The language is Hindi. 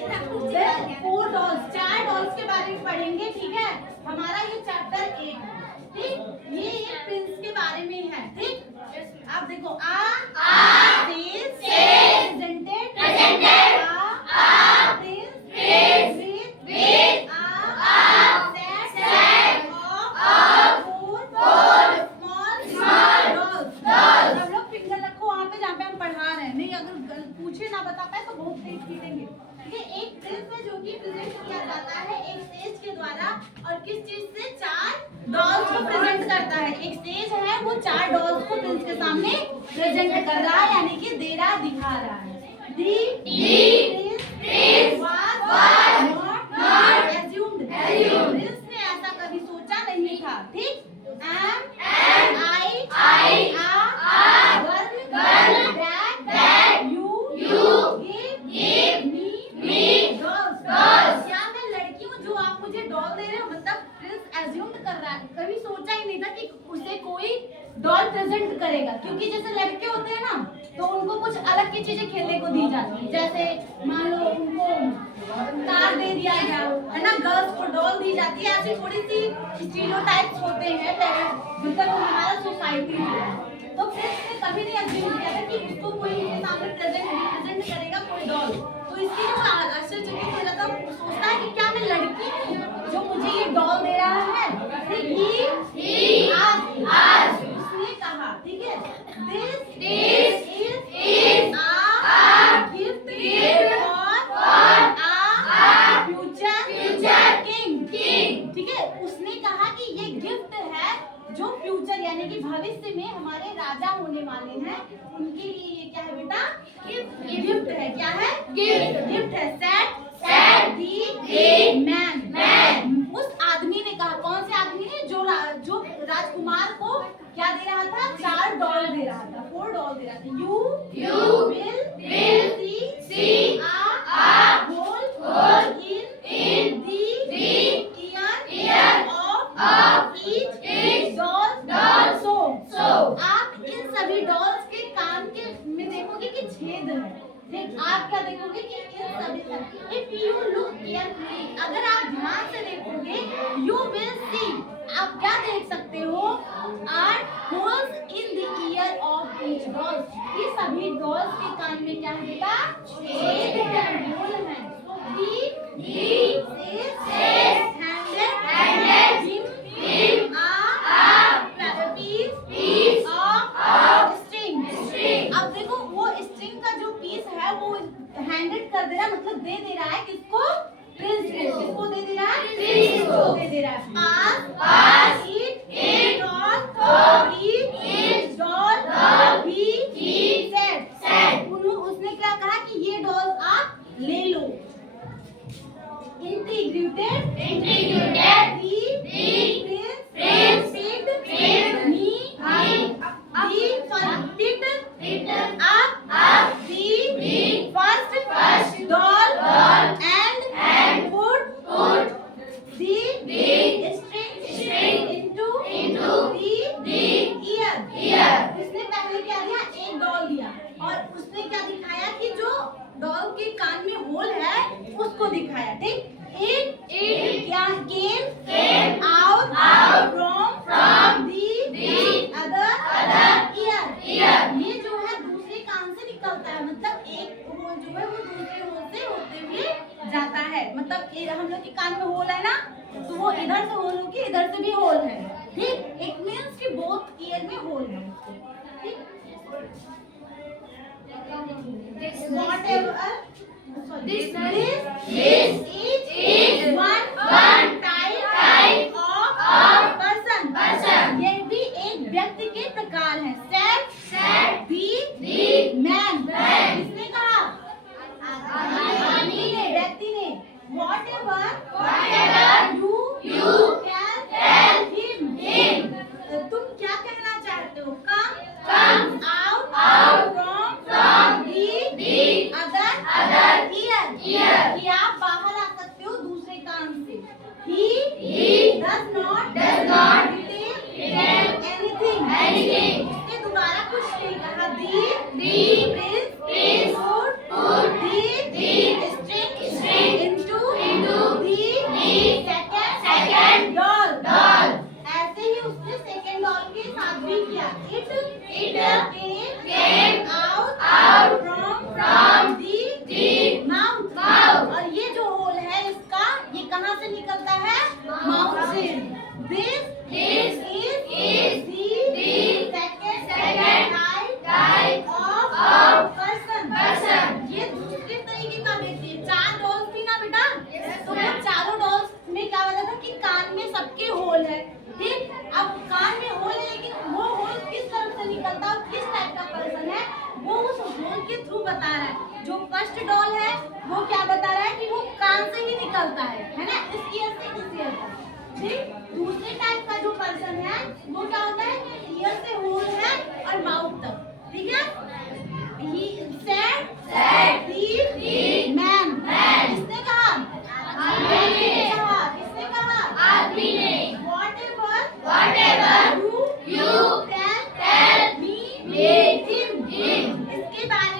4 डॉल्स, 4 डॉल्स के बारे में पढ़ेंगे, ठीक है। हमारा ये चैप्टर 1 है, ठीक। ये एक प्रिंस के बारे में है, ठीक। आप देखो पूछे ना बता पाए तो बहुत तेज पीटेंगे। ये एक प्रिंस है जो कि प्रेजेंट किया जाता है एक स्टेज के द्वारा, और किस चीज से? 4 डॉल्स को प्रेजेंट करता है। एक स्टेज है, वो 4 डॉल्स को प्रिंस के सामने प्रेजेंट कर रहा है, यानी कि दे रहा, दिखा रहा है। Prince was not assumed, Prince ने ऐसा कभी सोचा नहीं था, ठीक। कभी सोचा ही नहीं था कि उसे कोई डॉल प्रेजेंट करेगा, क्योंकि जैसे लड़के होते हैं ना, तो उनको कुछ अलग की चीजें खेलने को दी जाती है। जैसे मान लो उनको कार दे दिया गया है ना, गर्ल्स को डॉल दी जाती है। ऐसी थोड़ी सी स्टीरियोटाइप्स होते हैं, मतलब हमारा सोसाइटी में। तो प्रिंस ने कभी नहीं अज्यूम किया था कि उसको कोई इसके सामने प्रेजेंट करेगा कोई डॉल। तो इसलिए वो आश्चर्यचकित हो जाता, सोचता है कि क्या मैं लड़की हूँ जो मुझे ये डॉल दे रहा है। उसने कहा, ठीक है, this is a gift for a future king, ठीक है। उसने कहा कि ये गिफ्ट है जो फ्यूचर यानी कि भविष्य में हमारे राजा होने वाले हैं, उनके लिए ये क्या है बेटा? गिफ्ट है। क्या है? गिफ्ट है। सेड द मैन, उस आदमी ने कहा। कौन से आदमी ने? जो राजकुमार को क्या दे रहा था? 4 डॉल दे रहा था, 4 डॉल दे रहा था। You will see a hole in the ear of each doll. So आप इन सभी डॉल्स के कान के में देखोगे कि छेद है। आप क्या देखोगे कि इन सभी, इफ यू लुक केयरफुली, अगर आप ध्यान से देखोगे, यू विल सी, आप क्या देख सकते हो? Are holes in the ear of each doll, ये सभी डॉल्स के कान में क्या है बेटा? छेद है, होल है। अब देखो वो स्ट्रिंग का जो पीस है वो हैंडेड कर दे रहा है, मतलब दे दे रहा है किसको? प्रिंस को। किसको दे दे रहा है? प्रिंस को दे दे रहा है। Pass it on each doll he said, उसने क्या कहा कि ये डॉल आप ले लो। Integrated the prince picked me picked up the first doll and put the string into the ear. उसने पहले क्या दिया? एक डॉल दिया, और उसने क्या दिखाया कि जो डॉल के कान में होल है उसको दिखाया, ठीक। It came out from the other ear. ये जो है दूसरे कान से निकलता है, मतलब एक होल जो है वो दूसरे होल से होते हुए जाता है। मतलब हम लोग के कान में होल है ना, तो वो इधर से होल होके इधर से भी होल है, ठीक। इट मींस कि बोथ ईयर में होल है, ठीक। This is one type of person. ये भी एक व्यक्ति के प्रकार है। Said the man. किसने कहा? आदमी ने, व्यक्ति ने। Whatever you tell him. तुम क्या कहना चाहते हो? Come out from the other ear. कि आप बाहर तरीके का व्यक्ति है। 4 डॉल्स थी ना बेटा, तो वो चारों डॉल्स में क्या होता था कि कान में सबके होल है, ठीक। अब कान में होल है, लेकिन वो होल किस तरफ से निकलता है, किस टाइप का पर्सन है, वो उस होल के थ्रू बता रहा है। जो फर्स्ट डॉल है वो क्या बता रहा है कि वो कान से ही निकलता है ना, इस ईयर से इस ईयर तक, ठीक। दूसरे टाइप का जो पर्सन है वो क्या होता है, ईयर से होल है और माउथ तक, ठीक है। मैन, किसने कहा, किसने कहा, आदमी ने। Whatever you tell me him, इसके बारे